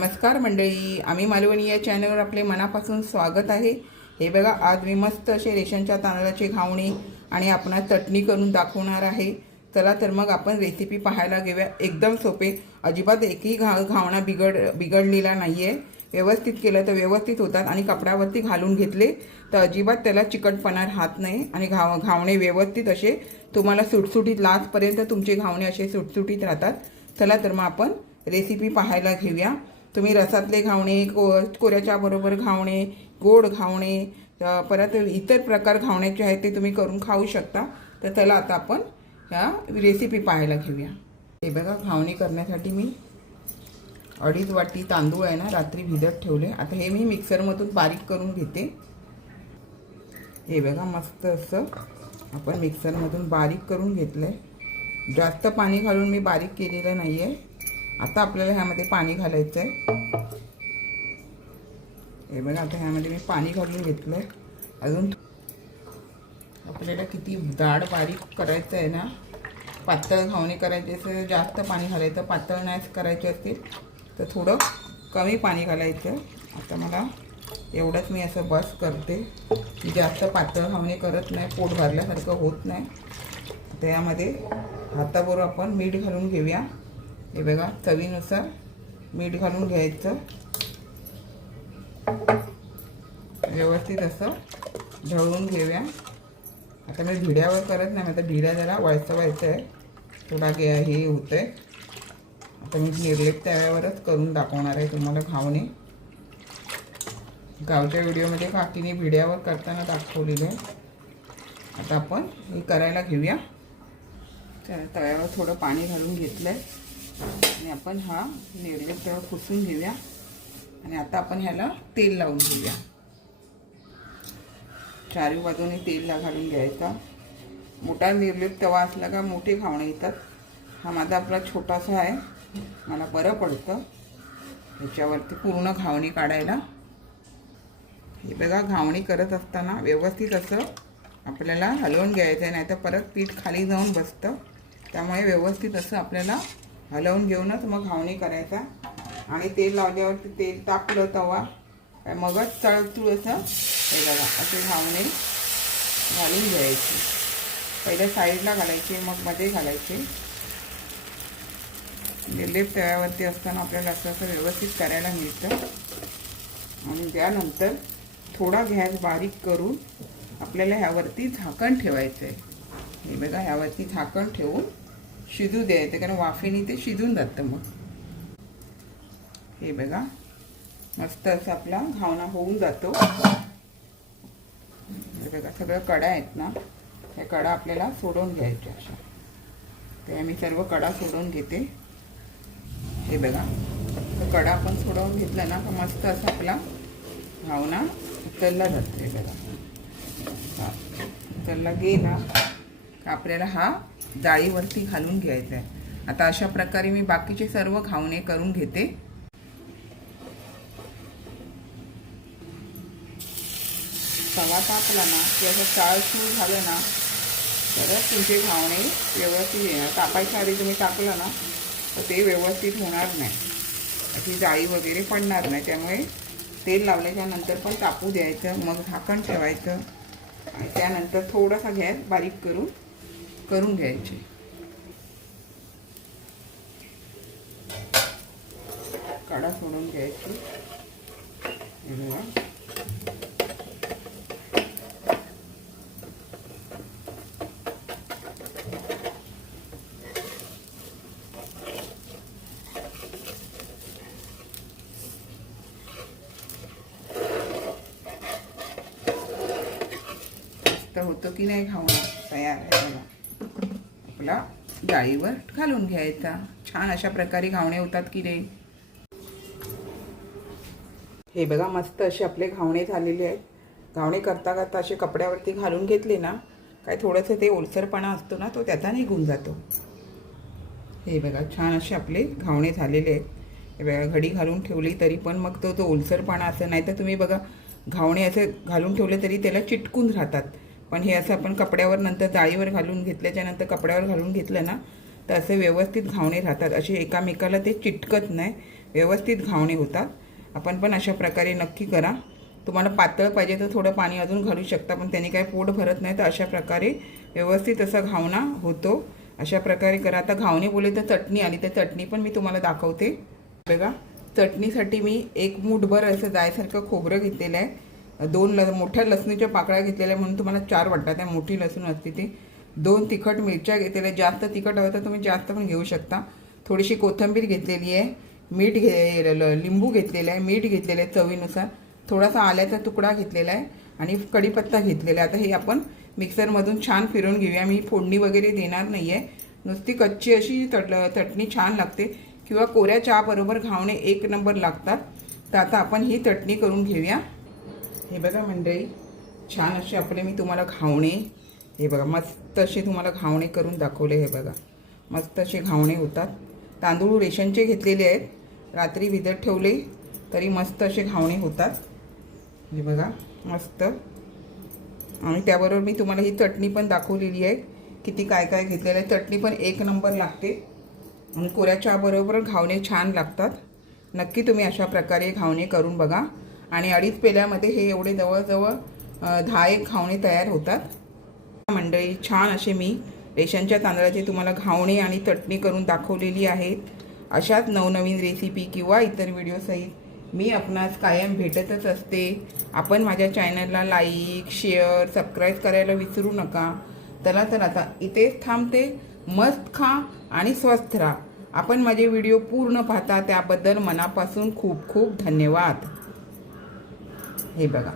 नमस्कार मंडळी आम्ही मालवणी या चॅनलवर आपले मनापासून स्वागत आहे. हे बघा आज मी मस्त असे रेशनच्या तांदळाचे घावणे आणि आपणास चटणी करून दाखवणार आहे. चला तर मग आपण रेसिपी पाहायला घेऊया. एकदम सोपे. अजिबात एकही घा घावणा बिघड बिघडलेला नाही आहे व्यवस्थित केलं तर व्यवस्थित होतात आणि कपड्यावरती घालून घेतले तर अजिबात त्याला चिकटपणा राहत नाही आणि घाव घावणे व्यवस्थित असे तुम्हाला सुटसुटीत लास्टपर्यंत तुमचे घावणे असे सुटसुटीत राहतात. चला तर मग आपण रेसिपी पाहायला घेऊया. तुम्ही रसातले घावणे को कोऱ्याच्याबरोबर घावणे गोड घावणे परत इतर प्रकार घावण्याचे आहेत ते तुम्ही करून खाऊ शकता. तर चला आता आपण ह्या रेसिपी पाहायला घेऊया. हे बघा घावणी करण्यासाठी मी अडीच वाटी तांदूळ आहे ना रात्री भिजत ठेवले. आता हे मी मिक्सरमधून बारीक करून घेते. हे बघा मस्त असं आपण मिक्सरमधून बारीक करून घेतलं आहे जास्त पाणी घालून मी बारीक केलेलं नाही आहे आता आपल्याला ह्यामध्ये पाणी घालायचं आहे हे बघा आता ह्यामध्ये मी पाणी घालून घेतलं आहे अजून आपल्याला किती जाड बारीक करायचं आहे ना. पातळ घावणे करायचे असेल जास्त पाणी घालायचं पातळ नाही करायचे असतील तर थोडं कमी पाणी घालायचं. आता मला एवढंच मी असं बस करते. की जास्त पातळ घावणे करत नाही पोट भरल्यासारखं होत नाही. त्यामध्ये हाताबरोबर आपण मीठ घालून घेऊया. हे बघा चवीनुसार मीठ घालून घ्यायचं. व्यवस्थित असं ढवळून घेऊया. आता मी भिड्यावर करत नाही आता भिड्या जरा व्हायचं व्हायचं आहे. थोडा गे हे होतं आहे आता मी निर्लेप तव्यावरच करून दाखवणार आहे तुम्हाला घावणे गावच्या व्हिडिओमध्ये काकीने भिड्यावर करताना दाखवलेलं आहे. आता आपण हे करायला घेऊया. तव्यावर थोडं पाणी घालून घेतलं आहे आणि आपण हा निर्लेप तेव्हा पुसून घेऊया. आणि आता आपण ह्याला तेल लावून घेऊया. चारी बाजूने तेल घालून घ्यायचा. मोठा निर्लेप तवा असला का मोठे खावणे येतात. हा माझा आपला छोटासा आहे. मला बरं पडतं. ह्याच्यावरती पूर्ण घावणी काढायला. हे बघा घावणी करत असताना व्यवस्थित असं आपल्याला हलवून घ्यायचं आहे नाही तर परत पीठ खाली जाऊन बसतं. त्यामुळे व्यवस्थित असं आपल्याला हलवून घेऊनच मग घावणी करायचा. आणि तेल लावल्यावरती तेल टाकलं तवा. काय मगच तळतूळ असं हे बघा असे घावणे घालून घ्यायचे. पहिल्या साईडला घालायचे मग मध्ये घालायचे. म्हणजे लेप तव्यावरती असताना आपल्याला असं असं व्यवस्थित करायला मिळतं. आणि त्यानंतर थोडा गॅस बारीक करून आपल्याला ह्यावरती झाकण ठेवायचं आहे हे बघा ह्यावरती झाकण ठेवून शिजू द्यायचं कारण वाफेने ते शिजून जातं मग. हे बघा मस्त असं आपला घावणा होऊन जातो. हे बघा सगळं कडा आहेत ना त्या कडा आपल्याला सोडून घ्यायच्या अशा. ते मी सर्व कडा सोडून घेते. हे बघा तर कडा आपण सोडवून घेतला ना का मस्त असा आपला घावना उचलला जातो. हे बघा. उचलला गेला का आपल्याला हा जाळीवरती घालून घ्यायचं आहे. आता अशा प्रकारे मी बाकीचे सर्व घावणे करून घेते. तवा तापला ना की असं चाळसूळ झालं ना तरच तुमचे घावणे व्यवस्थित येणार. तापायच्या आधी तुम्ही टाकलं ना तर ते व्यवस्थित होणार नाही. अशी जाळी वगैरे पडणार नाही. त्यामुळे तेल लावल्याच्या नंतर पण तापू द्यायचं मग झाकण ठेवायचं. आणि त्यानंतर थोडासा गॅस बारीक करून करून घ्यायचे. काढा सोडून घ्यायची. होतं की नाही खावणं तयार आहे मला आपला डाळीवर घालून घ्यायचा. छान अशा प्रकारे घावणे होतात की नाही. हे बघा मस्त असे आपले घावणे झालेले आहेत. घावणे करता करता असे कपड्यावरती घालून घेतले ना काय थोडंसं ते ओलसरपणा असतो ना तो त्याचा निघून जातो. हे बघा छान असे आपले घावणे झालेले आहेत. हे बघा घडी घालून ठेवली तरी पण मग तो तो ओलसरपणा असं नाही तर तुम्ही बघा घावणे असे घालून ठेवले तरी त्याला चिटकून राहतात. पण हे असं आपण कपड्यावर नंतर जाळीवर घालून घेतल्याच्या नंतर कपड्यावर घालून घेतलं ना तर असे व्यवस्थित घावणे राहतात. असे एकामेकाला ते चिटकत नाही. व्यवस्थित घावणे होतात. आपण पण अशा प्रकारे नक्की करा. तुम्हाला पातळ पाहिजे तर थोडं पाणी अजून घालू शकता पण त्याने काही पोट भरत नाही तर अशा प्रकारे व्यवस्थित असा घावणा होतो. अशा प्रकारे करा. आता घावणे बोले तर चटणी आली तर चटणी पण मी तुम्हाला दाखवते. बघा चटणीसाठी मी एक मूठभर असं जायसारखं खोबरं घेतलेलं आहे. दोन ल मोठ्या लसणीच्या पाकळ्या घेतलेल्या आहे म्हणून तुम्हाला चार वाटतात. त्या मोठी लसूण असते ती. दोन तिखट मिरच्या घेतलेल्या. जास्त तिखट हवं तर तुम्ही जास्त पण घेऊ शकता. थोडीशी कोथिंबीर घेतलेली आहे. मीठ घे ल- लिंबू घेतलेलं आहे. मीठ घेतलेलं आहे चवीनुसार. थोडासा आल्याचा तुकडा घेतलेला आहे आणि कढीपत्ता घेतलेला आहे. आता हे आपण मिक्सरमधून छान फिरवून घेऊया. मी फोडणी वगैरे देणार नाही आहे नुसती कच्ची अशी तट चटणी छान लागते. किंवा कोऱ्या चहाबरोबर घावणे एक नंबर लागतात. तर आता आपण ही चटणी करून घेऊया. हे बघा मंडळी छान असे आपले मी तुम्हाला घावणे हे बघा मस्त असे तुम्हाला घावणे करून दाखवले हे बघा. मस्त असे घावणे होतात. तांदूळ रेशनचे घेतलेले आहेत. रात्री भिजत ठेवले तरी मस्त असे घावणे होतात. हे बघा मस्त. आणि त्याबरोबर मी तुम्हाला ही चटणी पण दाखवलेली आहे. किती काय काय घेतलेलं आहे. चटणी पण एक नंबर लागते. आणि कोऱ्या चहाबरोबर घावणे छान लागतात. नक्की तुम्ही अशा प्रकारे घावणे करून बघा. आणि अडीच पेल्यामध्ये हे एवढे जवळजवळ दहा एक घावणे तयार होतात. मंडळी छान असे मी रेशनच्या तांदळाचे तुम्हाला घावणे आणि चटणी करून दाखवलेली आहेत. अशाच नवनवीन रेसिपी किंवा इतर व्हिडिओसहित मी आपणास कायम भेटतच असते. आपण माझ्या चॅनलला लाईक शेअर सबस्क्राईब करायला विसरू नका. चला तर आता इथेच थांबते. मस्त खा आणि स्वस्थ राहा. आपण माझे व्हिडिओ पूर्ण पाहता त्याबद्दल मनापासून खूप खूप धन्यवाद. हे बघा.